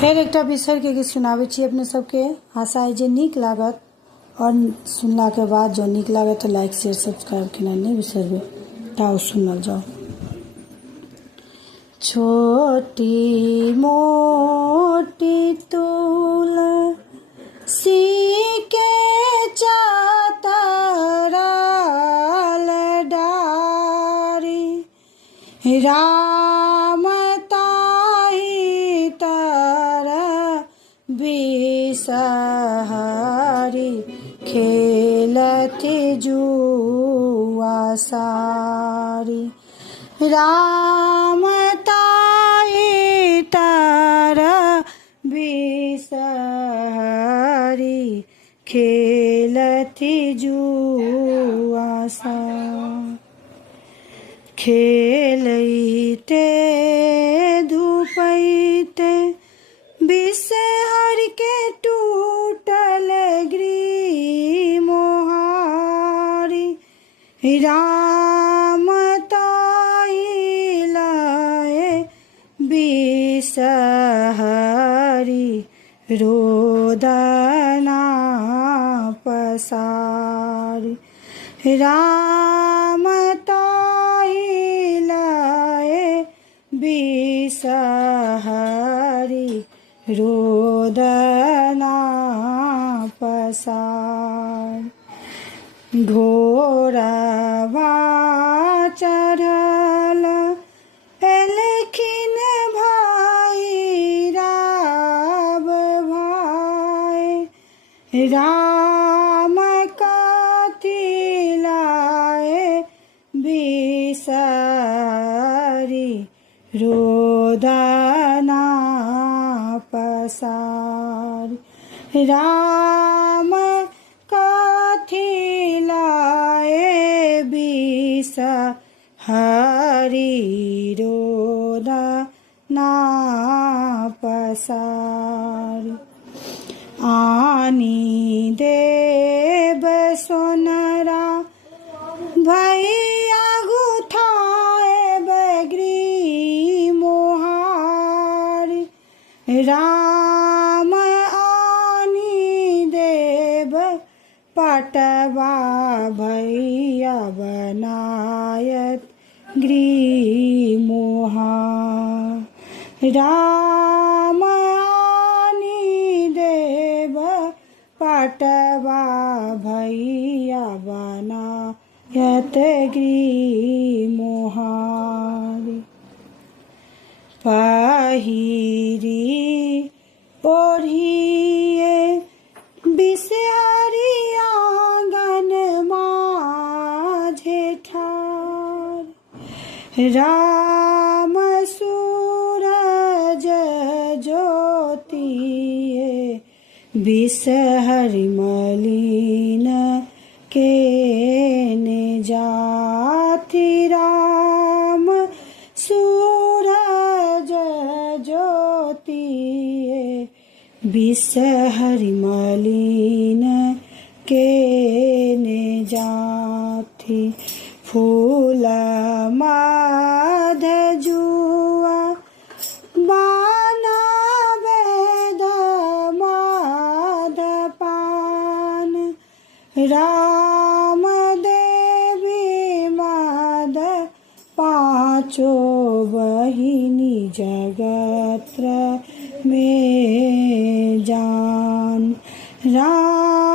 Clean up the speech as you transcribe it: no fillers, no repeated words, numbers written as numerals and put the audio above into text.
फेर एकटा बिसर के गीत सुनाबै छी अपने सबके। आशा है जे नीक लागत और सुनला के बाद जो नीक लागत तो लाइक शेयर सब्सक्राइब केना नहीं बिसरबे। ताओ सुनल जाओ। छोटी मोटी तुलसी के चातरल डारी, राम ताहि तर बिसहरी, खेलति जुआ सारी। राम ताहि तर बिसहरी, खेलति जुआ सारी। खेलैते धूपैते बिसहर के टूटल ग्रीमोहारी, राम ताहि लए बिसहरी, रोदना पसारी। राम ताहि लए बिसहरी, रोदना पसारी। घोरवा चढ़ल एलखिन भाई राव भाई, राम कथि लाए बिसहरी, रोदना पसारी। राम कथि लाए बिसहरी, रोदना पसारी। आनी देव सोनरा भैया गुथाए ग्रीमोहारी, राम आनी देव पटवा भैया बनायत ग्रीमोहारी। राम आनी देव पटवा भैया बनायत ग्रीमोहारी। पहिरी ओढ़िए बिसहरी आंगन माझे ठार, राम सूरज ज्योतिए बिसहरी मलिन केने जाति। राम सूरज ज्योतिए बिसहरी मलिन केने जाति। फूल माध जुआ बाना वेद माध पान, राम देवी माध पाँचो बहिनी जगत्र में जान। राम